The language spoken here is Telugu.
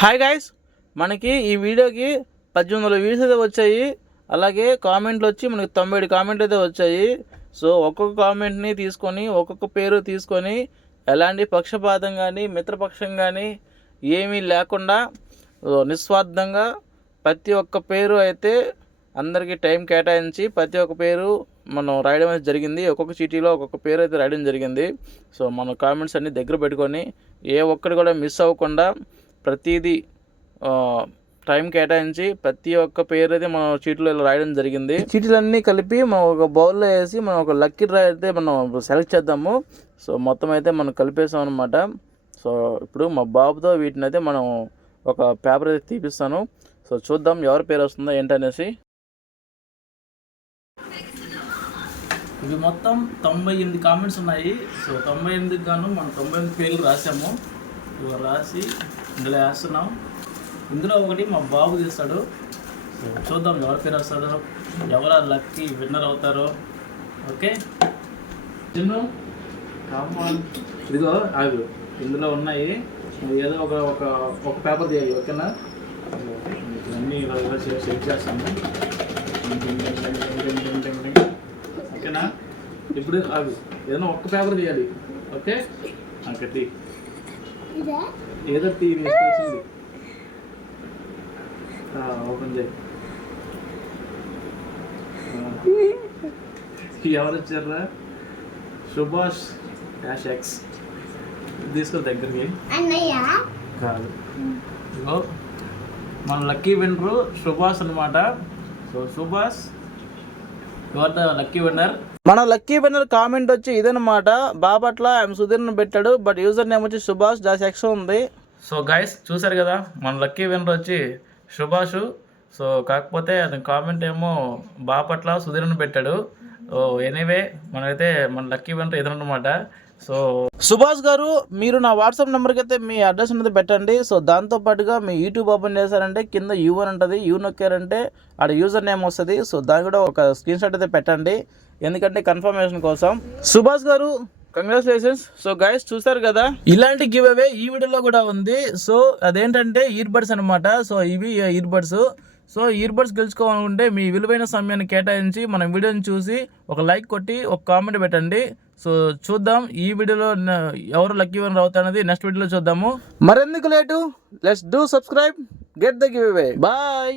హాయ్ గాయస్ మనకి ఈ వీడియోకి పద్దెనిమిది వందల వ్యూస్ అయితే వచ్చాయి. అలాగే కామెంట్లు వచ్చి మనకి తొంభై ఏడు కామెంట్లు అయితే వచ్చాయి. సో ఒక్కొక్క కామెంట్ని తీసుకొని ఒక్కొక్క పేరు తీసుకొని ఎలాంటి పక్షపాతం కానీ మిత్రపక్షం కానీ ఏమీ లేకుండా నిస్వార్థంగా ప్రతి ఒక్క పేరు అయితే అందరికీ టైం కేటాయించి ప్రతి ఒక్క పేరు మనం రాయడం అయితే జరిగింది. ఒక్కొక్క చీటీలో ఒక్కొక్క పేరు అయితే రాయడం జరిగింది. సో మన కామెంట్స్ అన్ని దగ్గర పెట్టుకొని ఏ ఒక్కటి కూడా మిస్ అవ్వకుండా ప్రతిదీ టైం కేటాయించి ప్రతి ఒక్క పేరు అయితే మనం చీటీలో ఇలా రాయడం జరిగింది. చీటీలన్నీ కలిపి మనం ఒక బౌల్లో వేసి మనం ఒక లక్కీ డ్రా అయితే మనం సెలెక్ట్ చేద్దాము. సో మొత్తం అయితే మనం కలిపేసాం అనమాట సో ఇప్పుడు మా బాబుతో వీటిని అయితే మనం ఒక పేపర్ అయితే తీపిస్తాను. సో చూద్దాం ఎవరి పేరు వస్తుందో ఏంటనేసి. ఇవి మొత్తం తొంభై ఎనిమిది కామెంట్స్ ఉన్నాయి. సో తొంభై ఎనిమిదికి గాను మనం తొంభై ఎనిమిది పేర్లు రాసాము ఇవి రాసి ఇందులో వేస్తున్నాం. ఇందులో ఒకటి మా బాబు తీస్తాడు సో చూద్దాం ఎవరి పేరు వస్తుందో ఎవరు లక్కీ విన్నర్ అవుతారో. ఓకే? చిన్ను? కామన్ ఇదిగో ఆగు. ఇందులో ఉన్నాయి. ఏదో ఒక ఒక ఒక పేపర్ తీయాలి ఓకేనా? అన్నీ ఇలా సెట్ చేస్తాము. ఓకేనా? ఇప్పుడు ఆగు. ఏదైనా ఒక్క పేపర్ తీయాలి ఓకే? అక్కడ ఏదో తీ ఓపెన్ చేయి. ఆ. ఎవరు వచ్చారా సుభాష్ డాష్ ఎక్స్. తీసుకో దగ్గరికి. కాదు. ఇగో మన లక్కీ విన్నరు సుభాష్ అనమాట సో సుభాష్ లక్కీ విన్నర్ మన లక్కీ విన్నర్ కామెంట్ వచ్చి ఇదనమాట బాపట్ల ఐఎమ్ సుధీర్ని పెట్టాడు బట్ యూజర్ నేమ్ వచ్చి సుభాష్ డాష్ ఎక్స్ ఉంది. సో గైస్ చూసారు కదా మన లక్కీ విన్నర్ వచ్చి సుభాష్. సో కాకపోతే అతని కామెంట్ ఏమో బాపట్ల సుధీర్ని పెట్టాడు. సో ఎనీవే మనైతే మన లక్కీ విన్నర్ ఇదనమాట సో సుభాష్ గారు మీరు నా వాట్సాప్ నెంబర్కి అయితే మీ అడ్రస్ అనేది పెట్టండి. సో దాంతో పాటుగా మీ యూట్యూబ్ ఓపెన్ చేశారంటే కింద యూ అని ఉంటుంది యూ నొక్కారంటే ఆడ యూజర్ నేమ్ వస్తుంది. సో దాని కూడా ఒక స్క్రీన్ షాట్ అయితే పెట్టండి. ఎందుకంటే కన్ఫర్మేషన్ కోసం. సుభాష్ గారు కంగ్రాచులేషన్స్ సో గైస్ చూసారు కదా? ఇలాంటి గివ్ అవే ఈ వీడియోలో కూడా ఉంది. సో అదేంటంటే ఇయర్ బడ్స్ అనమాట సో ఇవి ear buds so earbuds గెలుచుకోవాలనుకుంటే మీ విలువైన సమయాన్ని కేటాయించి మన వీడియోని చూసి ఒక లైక్ కొట్టి ఒక కామెంట్ పెట్టండి. సో చూద్దాం ఈ వీడియోలో ఎవరు లక్కీ వన్ అవుతారనేది నెక్స్ట్ వీడియోలో చూద్దాము. మరెందుకు late? Let's do subscribe get the giveaway bye